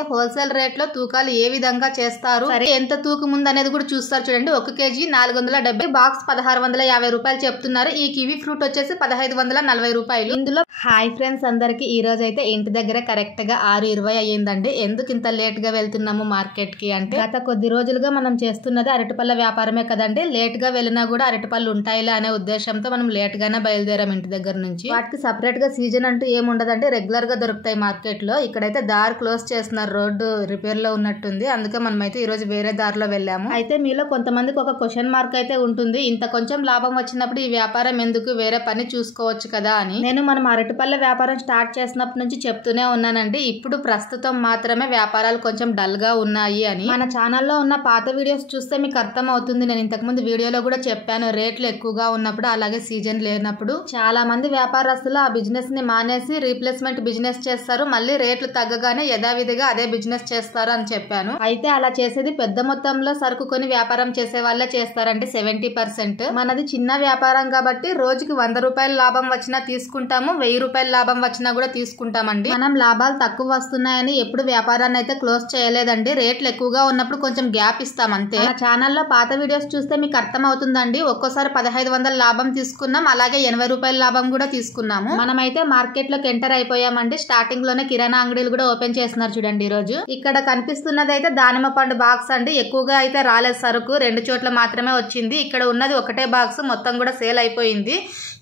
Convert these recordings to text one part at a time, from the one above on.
Wholesale rate లో తూకాలు ఏ విధంగా చేస్తారు, సరే ఎంత తూకం ఉంది అనేది కూడా చూస్తారు చూడండి. 1 కేజీ 470, బాక్స్ 1650 రూపాయలు చెప్తున్నారు. ఈ కివి ఫ్రూట్ వచ్చేసి 1540 రూపాయలు. ఇందులో హాయ్ ఫ్రెండ్స్ అందరికి, ఈ రోజు అయితే ఇంటి దగ్గర కరెక్ట్ గా 6:20 అయ్యిందండి. ఎందుకు ఇంత లేట్ గా వెళ్తున్నాము మార్కెట్ కి అంటే, గత కొద్ది రోజులుగా మనం చేస్తున్నది అరటిపళ్ళ వ్యాపారమే కదండి. లేట్ గా వెళ్ళినా కూడా అరటిపళ్ళు ఉంటాయిలే అనే ఉద్దేశంతో మనం లేట్ గానే బయలుదేరాం ఇంటి దగ్గర నుంచి. వాటికి సపరేట్ గా సీజన్ అంటూ ఏముండదండి, రెగ్యులర్ గా దొరుకుతాయి మార్కెట్ లో. ఇక్కడైతే దారి క్లోజ్ చేస్తున్నారు, రోడ్డు రిపేర్ లో ఉన్నట్టుంది. అందుకే మనం అయితే ఈ రోజు వేరే దారిలో వెళ్ళాము. అయితే మీలో కొంతమందికి ఒక క్వశ్చన్ మార్క్ అయితే ఉంటుంది, ఇంత కొంచెం లాభం వచ్చినప్పుడు ఈ వ్యాపారం ఎందుకు, వేరే పని చూసుకోవచ్చు కదా అని. నేను మనం అరటిపళ్ళ వ్యాపారం స్టార్ట్ చేసినప్పటి నుంచి చెప్తూనే ఉన్నానండి, ఇప్పుడు ప్రస్తుతం మాత్రమే వ్యాపారాలు కొంచెం డల్ గా ఉన్నాయి అని. మన ఛానల్లో ఉన్న పాత వీడియోస్ చూస్తే మీకు అర్థం అవుతుంది. నేను ఇంతకు ముందు వీడియోలో కూడా చెప్పాను, రేట్లు ఎక్కువగా ఉన్నప్పుడు అలాగే సీజన్ లేనప్పుడు చాలా మంది వ్యాపారస్తులు ఆ బిజినెస్ ని మానేసి రీప్లేస్మెంట్ బిజినెస్ చేస్తారు, మళ్ళీ రేట్లు తగ్గగానే యథావిధిగా అదే బిజినెస్ చేస్తారు అని చెప్పాను. అయితే అలా చేసేది పెద్ద మొత్తంలో సరుకు కొని వ్యాపారం చేసే వాళ్ళే చేస్తారంటే 70%. మనది చిన్న వ్యాపారం కాబట్టి రోజుకి 100 రూపాయల లాభం వచ్చినా తీసుకుంటాము, 1000 రూపాయల లాభం వచ్చినా కూడా తీసుకుంటామండి. మనం లాభాలు తక్కువ వస్తున్నాయని ఎప్పుడు వ్యాపారాన్ని అయితే క్లోజ్ చేయలేదండి. రేట్లు ఎక్కువగా ఉన్నప్పుడు కొంచెం గ్యాప్ ఇస్తాం అంతే. మన ఛానల్లో పాత వీడియోస్ చూస్తే మీకు అర్థం అవుతుందండి, ఒక్కోసారి 1500 లాభం తీసుకున్నాం, అలాగే 80 రూపాయల లాభం కూడా తీసుకున్నాము. మనమైతే మార్కెట్ లోకి ఎంటర్ అయిపోయామండి. స్టార్టింగ్ లోనే కిరాణా అంగడీలు కూడా ఓపెన్ చేస్తున్నారు చూడండి. ఈ రోజు ఇక్కడ కనిపిస్తున్నది అయితే దానిమ్మ పండు బాక్స్ అండి. ఎక్కువగా అయితే రాలేదు సరుకు, 2 చోట్ల మాత్రమే వచ్చింది. ఇక్కడ ఉన్నది ఒకటే బాక్స్, మొత్తం కూడా సేల్ అయిపోయింది.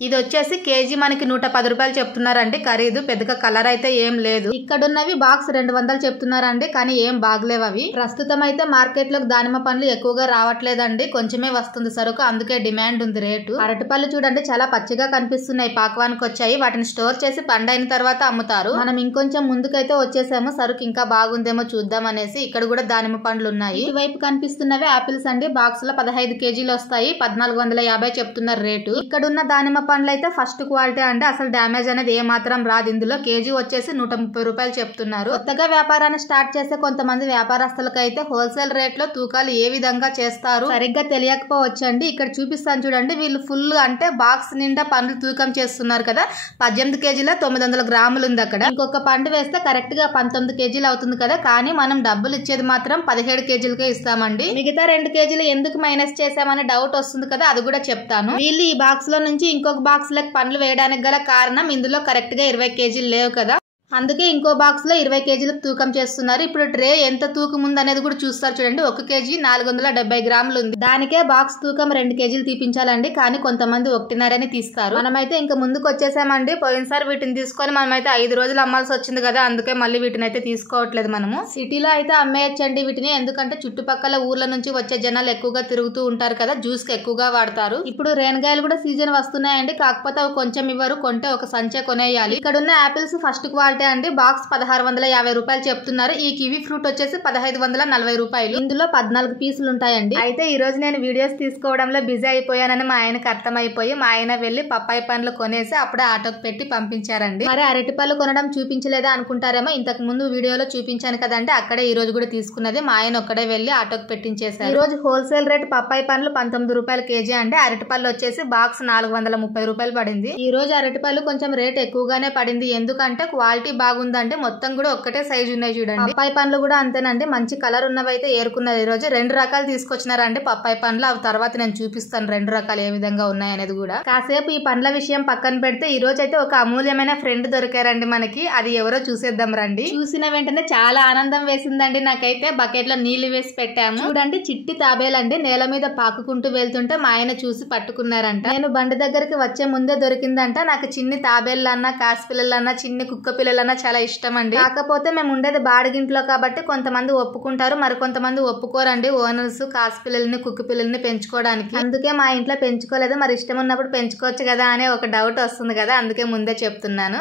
ఇది వచ్చేసి కేజీ మనకి 110 రూపాయలు చెప్తున్నారండి ఖరీదు. పెద్దగా కలర్ అయితే ఏం లేదు. ఇక్కడ ఉన్నవి బాక్స్ 200 చెప్తున్నారండి, కానీ ఏం బాగలేవు అవి. ప్రస్తుతం అయితే మార్కెట్ లోకి దానిమ్మ పండ్లు ఎక్కువగా రావట్లేదండి, కొంచెమే వస్తుంది సరుకు, అందుకే డిమాండ్ ఉంది రేటు. అరటిపళ్ళు చూడండి చాలా పచ్చిగా కనిపిస్తున్నాయి, పాకవానికి వచ్చాయి. వాటిని స్టోర్ చేసి పండైన తర్వాత అమ్ముతారు. మనం ఇంకొంచెం ముందుకైతే వచ్చేసాము, సరుకు ఇంకా బాగుందేమో చూద్దాం అనేసి. ఇక్కడ కూడా దానిమ్మ పండ్లు ఉన్నాయి. ఇటువైపు కనిపిస్తున్నవి ఆపిల్స్ అండి, బాక్స్ లో 15 కేజీలు వస్తాయి, 1450 చెప్తున్నారు రేటు. ఇక్కడ ఉన్న దానిమ్మ పండ్లు అయితే ఫస్ట్ క్వాలిటీ అండి, అసలు డ్యామేజ్ అనేది ఏ మాత్రం రాదు. ఇందులో కేజీ వచ్చేసి 130 రూపాయలు చెప్తున్నారు. కొత్తగా వ్యాపారాన్ని స్టార్ట్ చేసే కొంతమంది వ్యాపారస్తులకు అయితే హోల్సేల్ రేట్ లో తూకాలు ఏ విధంగా చేస్తారు సరిగ్గా తెలియకపోవచ్చండి. ఇక్కడ చూపిస్తాను చూడండి, వీళ్ళు ఫుల్ అంటే బాక్స్ నిండా పండ్లు తూకం చేస్తున్నారు కదా. 18 కేజీల 900 గ్రాములు ఉంది అక్కడ. ఇంకొక పండు వేస్తే కరెక్ట్ గా 19 కేజీలు అవుతుంది కదా, కానీ మనం డబ్బులు ఇచ్చేది మాత్రం 17 కేజీలకే ఇస్తామండి. మిగతా 2 కేజీలు ఎందుకు మైనస్ చేసామని డౌట్ వస్తుంది కదా, అది కూడా చెప్తాను. వీళ్ళు ఈ బాక్స్ లో నుంచి ఇంకొక బాక్స్ లకు పండ్లు వేయడానికి గల కారణం, ఇందులో కరెక్ట్ గా 20 కేజీలు లేవు కదా, అందుకే ఇంకో బాక్స్ లో 20 కేజీలకు తూకం చేస్తున్నారు. ఇప్పుడు ట్రే ఎంత తూకం ఉంది అనేది కూడా చూస్తారు చూడండి. 1 కేజీ 470 గ్రాములు ఉంది, దానికే బాక్స్ తూకం 2 కేజీలు తీపించాలండి, కానీ కొంతమంది 1.5 తీస్తారు. మనమైతే ఇంకా ముందుకు వచ్చేసామండి. పోయినసారి వీటిని తీసుకొని మనమైతే 5 రోజులు అమ్మాల్సి వచ్చింది కదా, అందుకే మళ్ళీ వీటిని అయితే తీసుకోవట్లేదు మనము. సిటీలో అయితే అమ్మేయచ్చండి వీటిని, ఎందుకంటే చుట్టుపక్కల ఊర్ల నుంచి వచ్చే జనాలు ఎక్కువగా తిరుగుతూ ఉంటారు కదా, జ్యూస్ కి ఎక్కువగా వాడతారు. ఇప్పుడు రేణగాయలు కూడా సీజన్ వస్తున్నాయండి, కాకపోతే అవి కొంచెం ఇవ్వరు, కొంటే ఒక సంచే కొనేయాలి. ఇక్కడ ఉన్న ఆపిల్స్ ఫస్ట్ క్వాలిటీ అండి, బాక్స్ 1650 రూపాయలు చెప్తున్నారు. ఈ కివి ఫ్రూట్ వచ్చేసి 1540 రూపాయలు. ఇందులో 14 పీసులు ఉంటాయండి. అయితే ఈ రోజు నేను వీడియోస్ తీసుకోవడంలో బిజీ అయిపోయానని మా ఆయనకు అర్థమైపోయి మా ఆయన వెళ్లి పప్పాయి పండ్లు కొనేసి అప్పుడే ఆటోకి పెట్టి పంపించారండి. మరి అరటిపళ్ళు కొనడం చూపించలేదా అనుకుంటారేమో, ఇంతకు ముందు వీడియోలో చూపించాను కదండి, అక్కడే ఈ రోజు కూడా తీసుకున్నది. మా ఆయన ఒక్కడే వెళ్లి ఆటోకి పెట్టించేశారు. ఈ రోజు హోల్సేల్ రేట్ పప్పాయి పండ్లు 19 రూపాయలు కేజీ అండి. అరటిపళ్ళు వచ్చేసి బాక్స్ 430 రూపాయలు పడింది. ఈ రోజు అరటిపళ్ళు కొంచెం రేట్ ఎక్కువగానే పడింది, ఎందుకంటే క్వాలిటీ బాగుందంటే మొత్తం కూడా ఒక్కటే సైజు ఉన్నాయి చూడండి. పప్పాయి పండ్లు కూడా అంతేనండి, మంచి కలర్ ఉన్నవైతే ఏరుకున్నారు. ఈ రోజు 2 రకాలు తీసుకొచ్చినారండి పప్పాయి పండ్లు, అవి తర్వాత నేను చూపిస్తాను 2 రకాలు ఏ విధంగా ఉన్నాయి అనేది కూడా. కాసేపు ఈ పండ్ల విషయం పక్కన పెడితే ఈ రోజు అయితే ఒక అమూల్యమైన ఫ్రెండ్ దొరికారండి మనకి, అది ఎవరో చూసేద్దాం రండి. చూసిన వెంటనే చాలా ఆనందం వేసిందండి నాకైతే. బకెట్ లో నీళ్లు వేసి పెట్టాము చూడండి, చిట్టి తాబేలండి, నేల మీద పాకుకుంటూ వెళ్తుంటే మా ఆయన చూసి పట్టుకున్నారంట. నేను బండి దగ్గరికి వచ్చే ముందే దొరికిందంట. నాకు చిన్ని తాబేళ్ళన్నా, కాసిపిల్లలన్నా, చిన్ని కుక్క పిల్లలన్నా చాలా ఇష్టం అండి. కాకపోతే మేము ఉండేది బాడిగింట్లో కాబట్టి కొంతమంది ఒప్పుకుంటారు, మరి కొంతమంది ఒప్పుకోరండి ఓనర్స్ కాసిపిల్లల్ని కుక్క పిల్లల్ని పెంచుకోవడానికి. అందుకే మా ఇంట్లో పెంచుకోలేదు, మరి ఇష్టం ఉన్నప్పుడు పెంచుకోవచ్చు కదా అనే ఒక డౌట్ వస్తుంది కదా, అందుకే ముందే చెప్తున్నాను.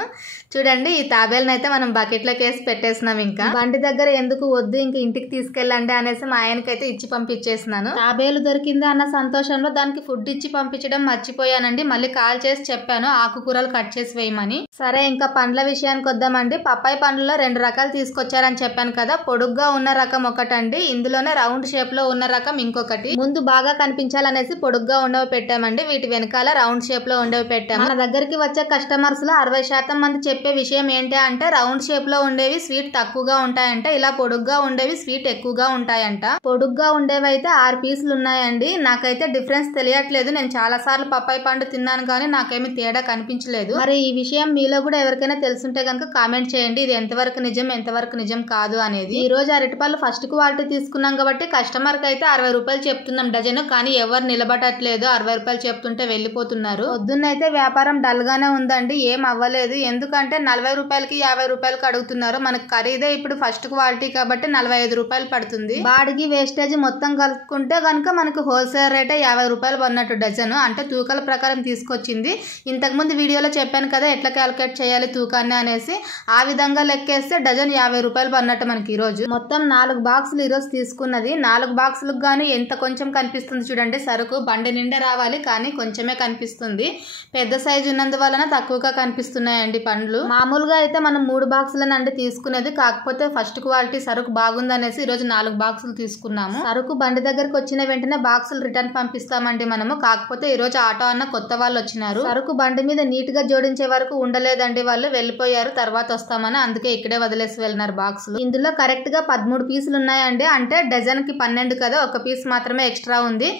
చూడండి, ఈ తాబేలను అయితే మనం బకెట్ లోకి వేసి పెట్టేసినాం. ఇంకా బండి దగ్గర ఎందుకు వద్దు, ఇంకా ఇంటికి తీసుకెళ్ళండి అనేసి మా ఆయనకైతే ఇచ్చి పంపించేసినాను. తాబేలు దొరికింది అన్న సంతోషంలో దానికి ఫుడ్ ఇచ్చి పంపించడం మర్చిపోయానండి. మళ్ళీ కాల్ చేసి చెప్పాను ఆకుకూరలు కట్ చేసి వేయమని. సరే ఇంకా పండ్ల విషయానికి వద్దాం చూద్దామండి. పప్పాయి పండ్లలో 2 రకాలు తీసుకొచ్చారని చెప్పాను కదా. పొడుగ్గా ఉన్న రకం ఒకటండి, ఇందులోనే రౌండ్ షేప్ లో ఉన్న రకం ఇంకొకటి. ముందు బాగా కనిపించాలనేసి పొడుగ్గా ఉండేవి పెట్టామండి, వీటి వెనకాల రౌండ్ షేప్ లో ఉండేవి పెట్టాము. మన దగ్గరికి వచ్చే కస్టమర్స్ లో 60% మంది చెప్పే విషయం ఏంటి అంటే రౌండ్ షేప్ లో ఉండేవి స్వీట్ తక్కువగా ఉంటాయంట, ఇలా పొడుగ్గా ఉండేవి స్వీట్ ఎక్కువగా ఉంటాయంట. పొడుగ్గా ఉండేవి అయితే 6 పీసులు ఉన్నాయండి. నాకైతే డిఫరెన్స్ తెలియట్లేదు, నేను చాలా సార్లు పప్పాయి పండు తిన్నాను కానీ నాకేమి తేడా కనిపించలేదు. మరి ఈ విషయం మీలో కూడా ఎవరికైనా తెలుసుంటే కనుక కామెంట్ చేయండి, ఇది ఎంతవరకు నిజం ఎంతవరకు నిజం కాదు అనేది. ఈ రోజు అరటిపళ్ళు ఫస్ట్ క్వాలిటీ తీసుకున్నాం కాబట్టి కస్టమర్ కి అయితే 60 రూపాయలు చెప్తున్నాం డజన్, కానీ ఎవరు నిలబడట్లేదు, 60 రూపాయలు చెప్తుంటే వెళ్ళిపోతున్నారు. పొద్దున్నైతే వ్యాపారం డల్ గానే ఉందండి, ఏం అవ్వలేదు. ఎందుకంటే 40 రూపాయలకి 50 రూపాయలకి అడుగుతున్నారు. మనకు ఖరీదే ఇప్పుడు ఫస్ట్ క్వాలిటీ కాబట్టి 45 రూపాయలు పడుతుంది. బాడికి వేస్టేజ్ మొత్తం కలుపుకుంటే కనుక మనకు హోల్సేల్ రేటే 50 రూపాయలు పడినట్టు డజన్, అంటే తూకాల ప్రకారం తీసుకొచ్చింది. ఇంతకు ముందు వీడియోలో చెప్పాను కదా ఎట్లా క్యాలిక్యులేట్ చేయాలి తూకాన్ని అనేసి, ఆ విధంగా లెక్కేస్తే డజన్ 50 రూపాయలు పడినట్టు మనకి ఈ రోజు. మొత్తం 4 బాక్సులు ఈ రోజు తీసుకున్నది. 4 బాక్సులకు గానీ ఎంత కొంచెం కనిపిస్తుంది చూడండి, సరుకు బండి నిండా రావాలి కానీ కొంచెమే కనిపిస్తుంది. పెద్ద సైజు ఉన్నందువలన తక్కువగా కనిపిస్తున్నాయండి పండ్లు. మామూలుగా అయితే మనం 3 బాక్సులను అంటే తీసుకునేది, కాకపోతే ఫస్ట్ క్వాలిటీ సరుకు బాగుందనేసి ఈ రోజు 4 బాక్సులు తీసుకున్నాము. సరుకు బండి దగ్గరకు వచ్చిన వెంటనే బాక్సులు రిటర్న్ పంపిస్తామండి మనము. కాకపోతే ఈ రోజు ఆటో అన్న కొత్త వాళ్ళు వచ్చినారు, సరుకు బండి మీద నీట్ గా జోడించే వరకు ఉండలేదండి, వాళ్ళు వెళ్ళిపోయారు, తర్వాత వస్తామని అందుకే ఇక్కడే వదిలేసి వెళ్ళినారు బాక్సులు. ఇందులో కరెక్ట్ గా 13 పీసులు ఉన్నాయండి, అంటే డజన్ కి 12 కదా, ఒక పీస్ మాత్రమే ఎక్స్ట్రా ఉంది.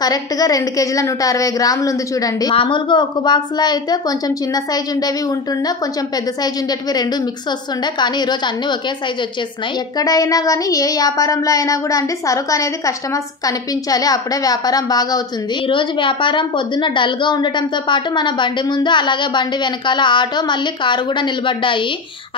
కరెక్ట్ గా 2 కేజీల 160 గ్రాములు ఉంది చూడండి. మామూలుగా ఒక బాక్స్ లో అయితే కొంచెం చిన్న సైజు ఉండేవి ఉంటుండే, కొంచెం పెద్ద సైజు ఉండేటివి 2 మిక్స్ వస్తుండే, కానీ ఈ రోజు అన్ని ఒకే సైజు వచ్చేసినాయి. ఎక్కడైనా గానీ ఏ వ్యాపారంలో అయినా కూడా అండి సరుకు అనేది కస్టమర్స్ కనిపించాలి, అప్పుడే వ్యాపారం బాగా అవుతుంది. ఈ రోజు వ్యాపారం పొద్దున్న డల్ గా ఉండటంతో పాటు మన బండి ముందు అలాగే బండి వెనకాల ఆటో మళ్ళీ కారు కూడా నిలబడ్డాయి.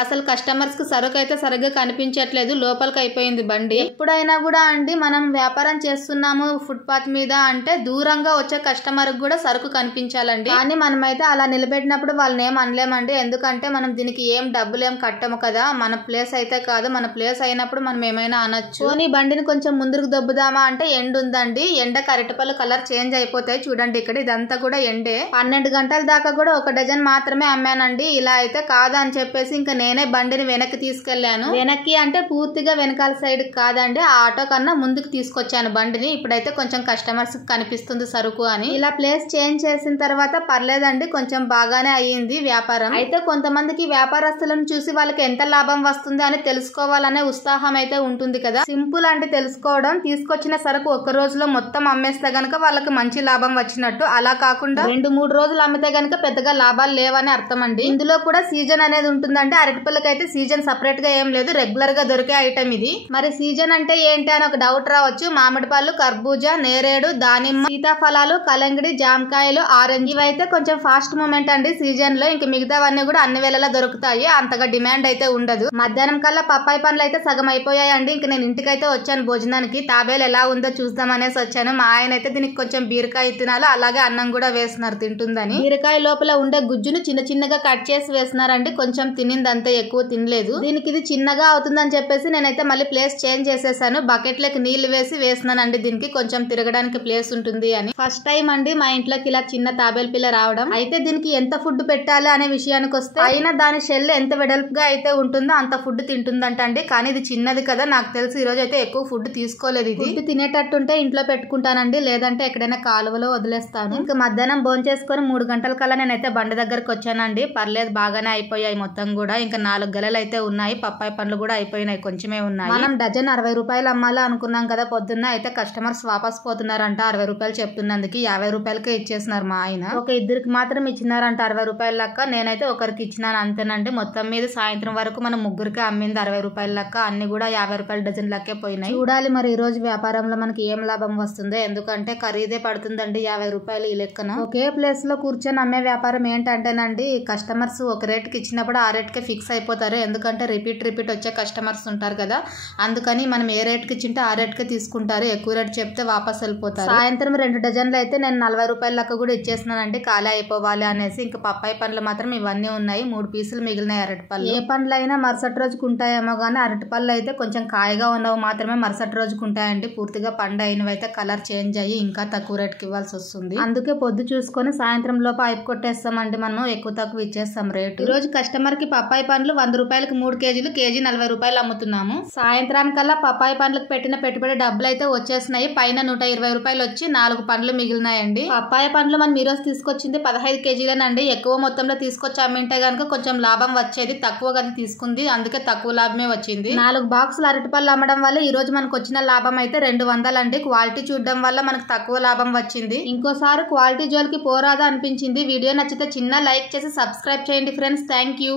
అసలు కస్టమర్స్ కి సరుకు అయితే సరిగ్గా కనిపించట్లేదు, లోపలికి అయిపోయింది బండి. ఎప్పుడైనా కూడా అండి మనం వ్యాపారం చేస్తున్నాము ఫుట్పాత్ మీద అంటే దూరంగా వచ్చే కస్టమర్ కూడా సరుకు కనిపించాలండి, కానీ మనమైతే అలా నిలబెట్టినప్పుడు వాళ్ళని ఏం అనలేమండి, ఎందుకంటే మనం దీనికి ఏం డబ్బులు ఏం కట్టము కదా, మన ప్లేస్ అయితే కాదు, మన ప్లేస్ అయినప్పుడు మనం ఏమైనా అనొచ్చు. నీ బండిని కొంచెం ముందుకు దొబ్బుదామా అంటే ఎండ ఉందండి, ఎండకు అరటిపళ్ళు కలర్ చేంజ్ అయిపోతాయి చూడండి. ఇక్కడ ఇదంతా కూడా ఎండే, 12 గంటల దాకా కూడా ఒక డజన్ మాత్రమే అమ్మానండి. ఇలా అయితే కాదు అని చెప్పేసి ఇంకా నేనే బండిని వెనక్కి తీసుకెళ్లాను. వెనక్కి అంటే పూర్తిగా వెనకాల సైడ్ కాదండి, ఆ ఆటో కన్నా ముందుకు తీసుకొచ్చాను బండిని. ఇప్పుడైతే కొంచెం కస్టమర్స్ కనిపిస్తుంది సరుకు అని. ఇలా ప్లేస్ చేంజ్ చేసిన తర్వాత పర్లేదండి, కొంచెం బాగానే అయ్యింది వ్యాపారం. అయితే కొంతమందికి వ్యాపారస్తులను చూసి వాళ్ళకి ఎంత లాభం వస్తుంది అని తెలుసుకోవాలనే ఉత్సాహం అయితే ఉంటుంది కదా. సింపుల్ అంటే తెలుసుకోవడం, తీసుకొచ్చిన సరుకు ఒక్క రోజులో మొత్తం అమ్మేస్తే గనక వాళ్ళకి మంచి లాభం వచ్చినట్టు, అలా కాకుండా 2-3 రోజులు అమ్మితే గనక పెద్దగా లాభాలు లేవని అర్థం అండి. ఇందులో కూడా సీజన్ అనేది ఉంటుందంటే అరటిపళ్ళకైతే సీజన్ సపరేట్ గా ఏం లేదు, రెగ్యులర్ గా దొరికే ఐటమ్ ఇది. మరి సీజన్ అంటే ఏంటి అని ఒక డౌట్ రావచ్చు. మామిడి పళ్ళు, కర్బూజా, నేరేడు, దానిమ్మ, సీతాఫలాలు, కలంగిడి, జామకాయలు, ఆరెంజ్ ఇవైతే కొంచెం ఫాస్ట్ మూమెంట్ అండి సీజన్ లో. ఇంక మిగతావన్నీ కూడా అన్ని వేళలా దొరుకుతాయి, అంతగా డిమాండ్ అయితే ఉండదు. మధ్యాహ్నం కల్లా పప్పాయి పండ్లు అయితే సగం అయిపోయాయండి. ఇంక నేను ఇంటికైతే వచ్చాను భోజనానికి. తాబేలు ఎలా ఉందో చూద్దాం అనేసి వచ్చాను. మా ఆయన అయితే దీనికి కొంచెం బీరకాయ ఇత్తనాలు అలాగే అన్నం కూడా వేస్తున్నారు తింటుందని. బీరకాయ లోపల ఉండే గుజ్జును చిన్న చిన్నగా కట్ చేసి వేస్తున్నారండి, కొంచెం తినిందంతే, ఎక్కువ తినలేదు. దీనికి ఇది చిన్నగా అవుతుందని చెప్పేసి నేనైతే మళ్ళీ ప్లేస్ చేంజ్ చేసేసాను, బకెట్ లకి నీళ్లు వేసి వేస్తున్నానండి, దీనికి కొంచెం తిరగడానికి ప్లేస్ ఉంటుంది అని. ఫస్ట్ టైం అండి మా ఇంట్లోకి ఇలా చిన్న తాబేలు పిల్ల రావడం. అయితే దీనికి ఎంత ఫుడ్ పెట్టాలి అనే విషయానికి వస్తే అయినా దాని షెల్ ఎంత వెడల్పుగా అయితే ఉంటుందో అంత ఫుడ్ తింటుందంట అండి, కానీ ఇది చిన్నది కదా, నాకు తెలిసి ఈ రోజు అయితే ఎక్కువ ఫుడ్ తీసుకోలేదు. ఇది ఫుడ్ తినేటట్టుంటే ఇంట్లో పెట్టుకుంటానండి, లేదంటే ఎక్కడైనా కాలువలో వదిలేస్తాను. ఇంకా మధ్యాహ్నం భోజనం చేసుకుని 3 గంటల కల్లా నేనైతే బండి దగ్గరకు వచ్చానండి. పర్లేదు బాగానే అయిపోయాయి మొత్తం కూడా. ఇంకా 4 గెలలు అయితే ఉన్నాయి, పప్పాయి పండ్లు కూడా అయిపోయినాయి, కొంచెమే ఉన్నాయి. మనం డజన్ 60 రూపాయలు అమ్మాలి అనుకున్నాం కదా పొద్దున్న, అయితే కస్టమర్స్ వాపస్ పోతున్నారంట 60 రూపాయలు చెప్తున్నందుకు. 50 రూపాయలకే ఇచ్చేస్తున్నారు మా ఆయన. ఒక ఇద్దరికి మాత్రం ఇచ్చినారంట 60 రూపాయల లెక్క, నేనైతే ఒకరికి ఇచ్చినాను అంతేనండి. మొత్తం మీద సాయంత్రం వరకు మనం ముగ్గురికి అమ్మింది 60 రూపాయల లెక్క, అన్ని కూడా 50 రూపాయల డజన్ లెక్కే పోయినాయి. చూడాలి మరి ఈ రోజు వ్యాపారంలో మనకి ఏం లాభం వస్తుందో, ఎందుకంటే ఖరీదే పడుతుందండి 50 రూపాయలు ఈ లెక్కన. ఒకే ప్లేస్ లో కూర్చొని అమ్మే వ్యాపారం ఏంటంటేనండి, కస్టమర్స్ ఒక రేట్కి ఇచ్చినప్పుడు ఆ రేట్కే ఫిక్స్ అయిపోతారు, ఎందుకంటే రిపీట్ వచ్చే కస్టమర్స్ ఉంటారు కదా, అందుకని మనం ఏ రేట్కి ఇచ్చింటే ఆ రేట్కే తీసుకుంటారు, ఎక్కువ రేట్ చెప్తే వాపస్ వెళ్ళిపోతారు. సాయంత్రం 2 డజన్లు అయితే నేను 40 రూపాయల లెక్క కూడా ఇచ్చేస్తున్నానండి, ఖాళీ అయిపోవాలి అనేసి. ఇంకా పప్పాయి పండ్లు మాత్రం ఇవన్నీ ఉన్నాయి, 3 పీసులు మిగిలినాయి అరటిపళ్ళు. ఏ పండ్లు అయినా మరుసటి రోజుకు ఉంటాయేమో కానీ అరటిపళ్ళు అయితే కొంచెం కాయగా ఉన్నవి మాత్రమే మరుసటి రోజుకు ఉంటాయండి, పూర్తిగా పండు అయినవి అయితే కలర్ చేంజ్ అయ్యి ఇంకా తక్కువ రేట్కి ఇవ్వాల్సి వస్తుంది. అందుకే పొద్దు చూసుకొని సాయంత్రం లోపు అయిపు కొట్టేస్తామండి, మనం ఎక్కువ తక్కువ ఇచ్చేస్తాం రేటు. ఈ రోజు కస్టమర్ కస్టమర్ కి పప్పాయి పండ్లు 100 రూపాయలకి 3 కేజీలు, కేజీ 40 రూపాయలు అమ్ముతున్నాము. సాయంత్రానికల్లా పప్పాయి పండ్లకు పెట్టిన పెట్టుబడి డబ్బులు అయితే వచ్చేసినాయి. పైన 120 రూపాయలు వచ్చి 4 పండ్లు మిగిలినాయండి. పప్పాయి పండ్లు మనం ఈ రోజు తీసుకొచ్చింది 15 కేజీలేనండి. ఎక్కువ మొత్తంలో తీసుకొచ్చి అమ్మింటే గనుక కొంచెం లాభం వచ్చేది. తక్కువగా తీసుకుంది, అందుకే తక్కువ లాభమే వచ్చింది. 4 బాక్సులు అరటిపళ్ళు అమ్మడం వల్ల ఈ రోజు మనకు వచ్చిన లాభం అయితే 200 అండి. క్వాలిటీ చూడడం వల్ల మనకు తక్కువ లాభం వచ్చింది. ఇంకోసారి క్వాలిటీ జోలికి పోరాదా అనిపించింది. వీడియో నచ్చితే చిన్న లైక్ చేసి సబ్స్క్రైబ్ చేయండి ఫ్రెండ్స్. Thank you.